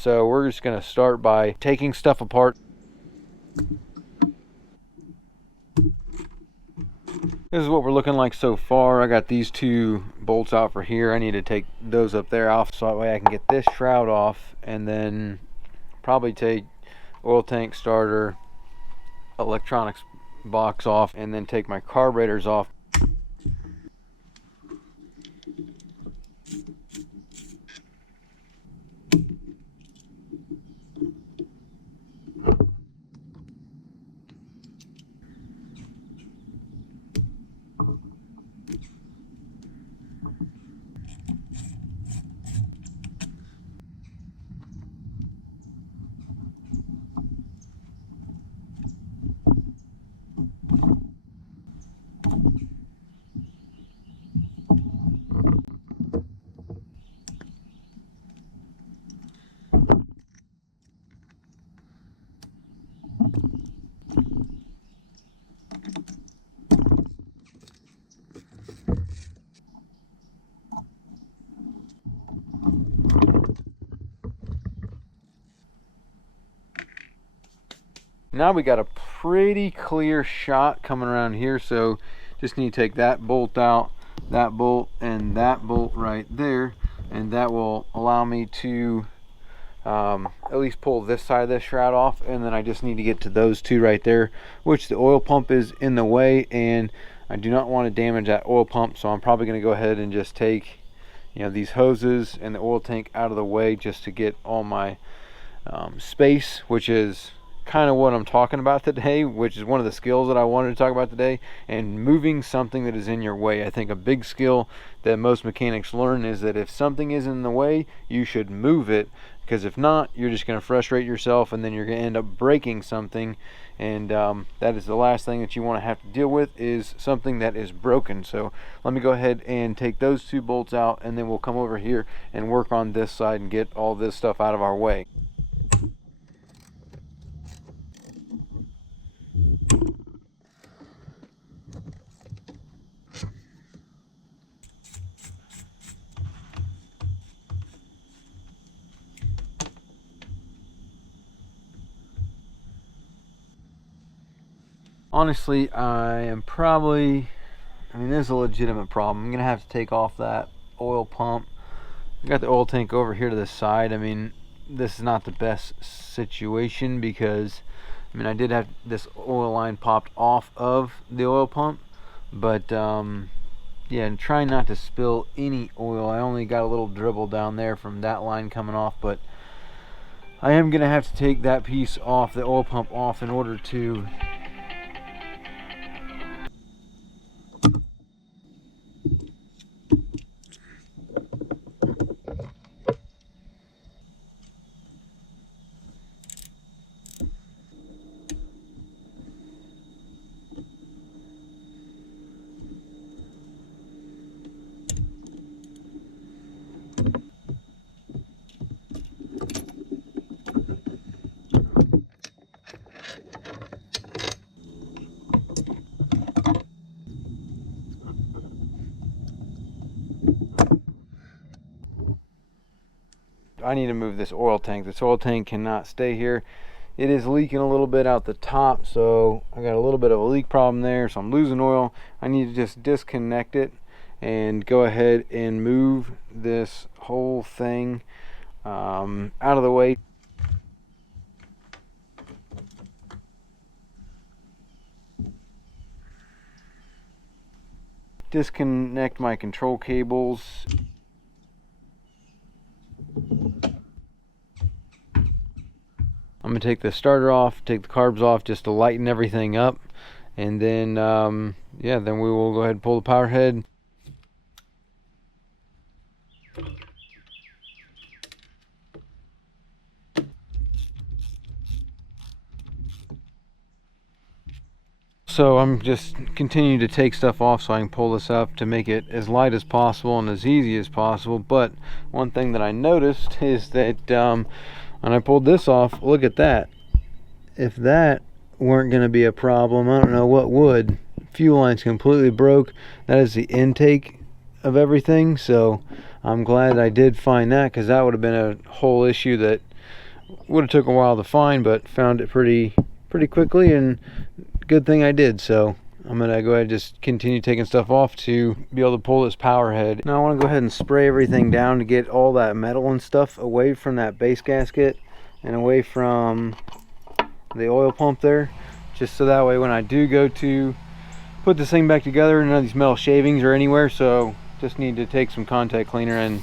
So we're just going to start by taking stuff apart. This is what we're looking like so far. I got these two bolts out for here. I need to take those up there off so that way I can get this shroud off, and then probably take oil tank, starter, electronics box off, and then take my carburetors off. Now we got a pretty clear shot coming around here, so just need to take that bolt out, that bolt, and that bolt right there, and that will allow me to at least pull this side of this shroud off. And then I just need to get to those two right there, which the oil pump is in the way, and I do not want to damage that oil pump, so I'm probably going to go ahead and just take, you know, these hoses and the oil tank out of the way just to get all my space, which is kind of what I'm talking about today, which is one of the skills that I wanted to talk about today. And moving something that is in your way, I think a big skill that most mechanics learn is that if something is in the way, you should move it, because if not, you're just going to frustrate yourself, and then you're going to end up breaking something, and that is the last thing that you want to have to deal with, is something that is broken. So let me go ahead and take those two bolts out, and then we'll come over here and work on this side and get all this stuff out of our way. Honestly, I am probably, I mean, this is a legitimate problem. I'm gonna have to take off that oil pump. I got the oil tank over here to the side. I mean, this is not the best situation because, I mean, I did have this oil line popped off of the oil pump, but yeah, and trying not to spill any oil. I only got a little dribble down there from that line coming off, but I am gonna have to take that piece off, the oil pump off, in order to I need to move this oil tank. This oil tank cannot stay here. It is leaking a little bit out the top, so I got a little bit of a leak problem there, so I'm losing oil. I need to just disconnect it and go ahead and move this whole thing out of the way. Disconnect my control cables. I'm gonna take the starter off, take the carbs off just to lighten everything up, and then yeah, then we will go ahead and pull the power head. So I'm just continuing to take stuff off so I can pull this up to make it as light as possible and as easy as possible. But one thing that I noticed is that when I pulled this off, look at that. If that weren't going to be a problem, I don't know what would. Fuel line's completely broke. That is the intake of everything. So I'm glad I did find that, because that would have been a whole issue that would have took a while to find, but found it pretty quickly, and good thing I did. So I'm gonna go ahead and just continue taking stuff off to be able to pull this power head. Now I want to go ahead and spray everything down to get all that metal and stuff away from that base gasket and away from the oil pump there, just so that way when I do go to put this thing back together, none of these metal shavings are anywhere. So just need to take some contact cleaner and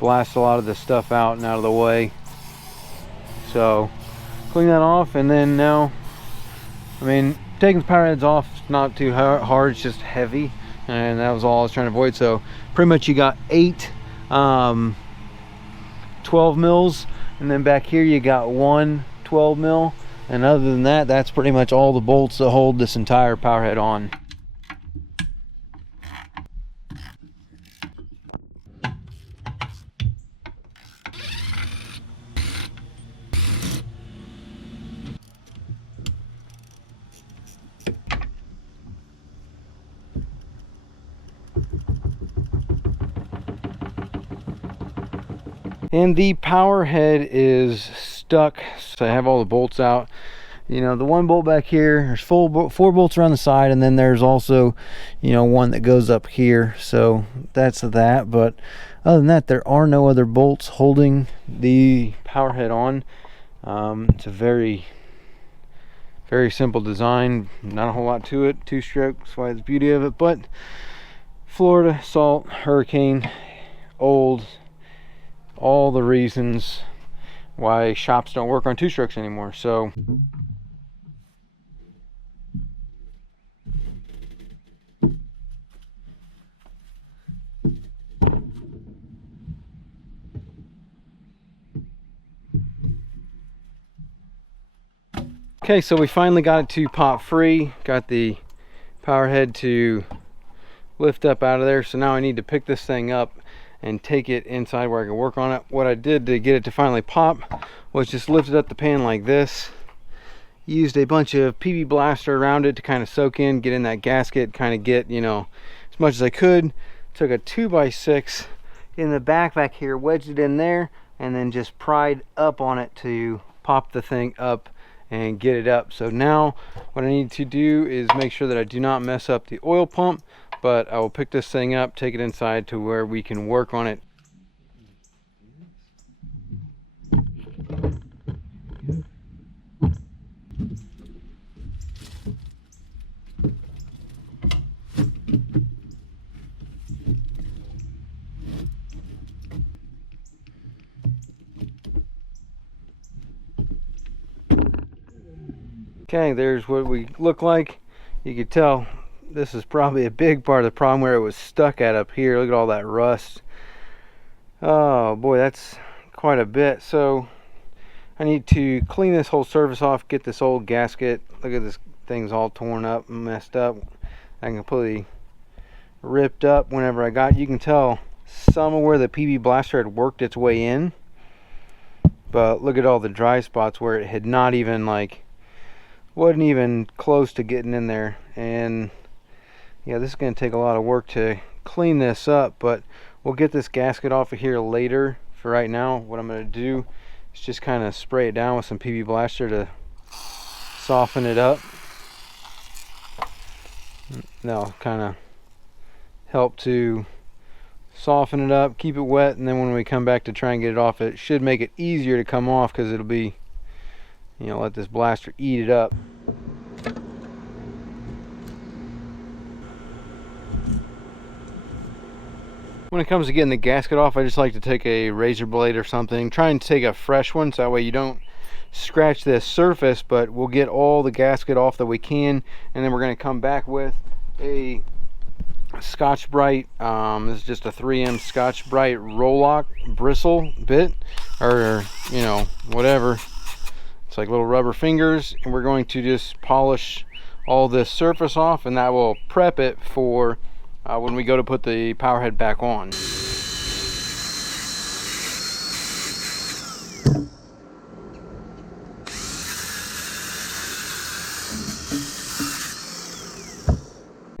blast a lot of this stuff out and out of the way. So clean that off, and then now, I mean, taking the power heads off is not too hard, it's just heavy, and that was all I was trying to avoid. So pretty much you got 8 12 mils, and then back here you got 1 12 mil, and other than that, that's pretty much all the bolts that hold this entire power head on. And the power head is stuck, so I have all the bolts out. You know, the one bolt back here, there's 4 bolts around the side, and then there's also, you know, one that goes up here. So that's that. But other than that, there are no other bolts holding the power head on. It's a very simple design, not a whole lot to it. 2-stroke, that's why it's the beauty of it. But Florida, salt, hurricane, old, all the reasons why shops don't work on 2-strokes anymore. So okay, so we finally got it to pop free, got the power head to lift up out of there. So now I need to pick this thing up and take it inside where I can work on it. What I did to get it to finally pop was just lifted up the pan like this, used a bunch of PB Blaster around it to kind of soak in, get in that gasket, kind of get, you know, as much as I could. Took a 2x6 in the back here, wedged it in there, and then just pried up on it to pop the thing up and get it up. So now what I need to do is make sure that I do not mess up the oil pump, but I will pick this thing up, take it inside to where we can work on it. Okay, there's what we look like. You can tell this is probably a big part of the problem where it was stuck at up here. Look at all that rust. Oh boy, that's quite a bit. So I need to clean this whole surface off, get this old gasket. Look at this thing's all torn up and messed up. I completely ripped up whenever I got. You can tell some of where the PB Blaster had worked its way in, but look at all the dry spots where it had not even, like, wasn't even close to getting in there. And yeah, this is going to take a lot of work to clean this up, but we'll get this gasket off of here later. For right now, what I'm going to do is just kind of spray it down with some PB Blaster to soften it up. That'll kind of help to soften it up, keep it wet, and then when we come back to try and get it off, it should make it easier to come off, because it'll be, you know, let this blaster eat it up. When it comes to getting the gasket off, I just like to take a razor blade or something, try and take a fresh one so that way you don't scratch this surface, but we'll get all the gasket off that we can, and then we're going to come back with a Scotch-Brite. This is just a 3M Scotch-Brite roll-lock bristle bit, or, you know, whatever. It's like little rubber fingers, and we're going to just polish all this surface off, and that will prep it for when we go to put the power head back on.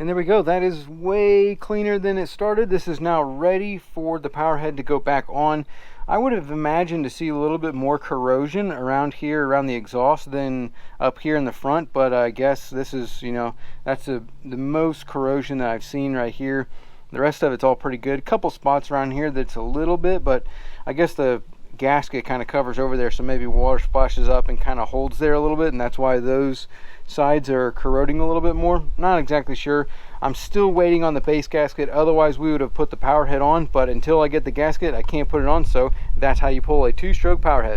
And there we go. That is way cleaner than it started. This is now ready for the power head to go back on. I would have imagined to see a little bit more corrosion around here, around the exhaust, than up here in the front, but I guess this is, you know, that's the most corrosion that I've seen right here. The rest of it's all pretty good. A couple spots around here that's a little bit, but I guess the gasket kind of covers over there, so maybe water splashes up and kind of holds there a little bit, and that's why those sides are corroding a little bit more. Not exactly sure. I'm still waiting on the base gasket, otherwise we would have put the power head on, but until I get the gasket I can't put it on. So that's how you pull a 2-stroke power head.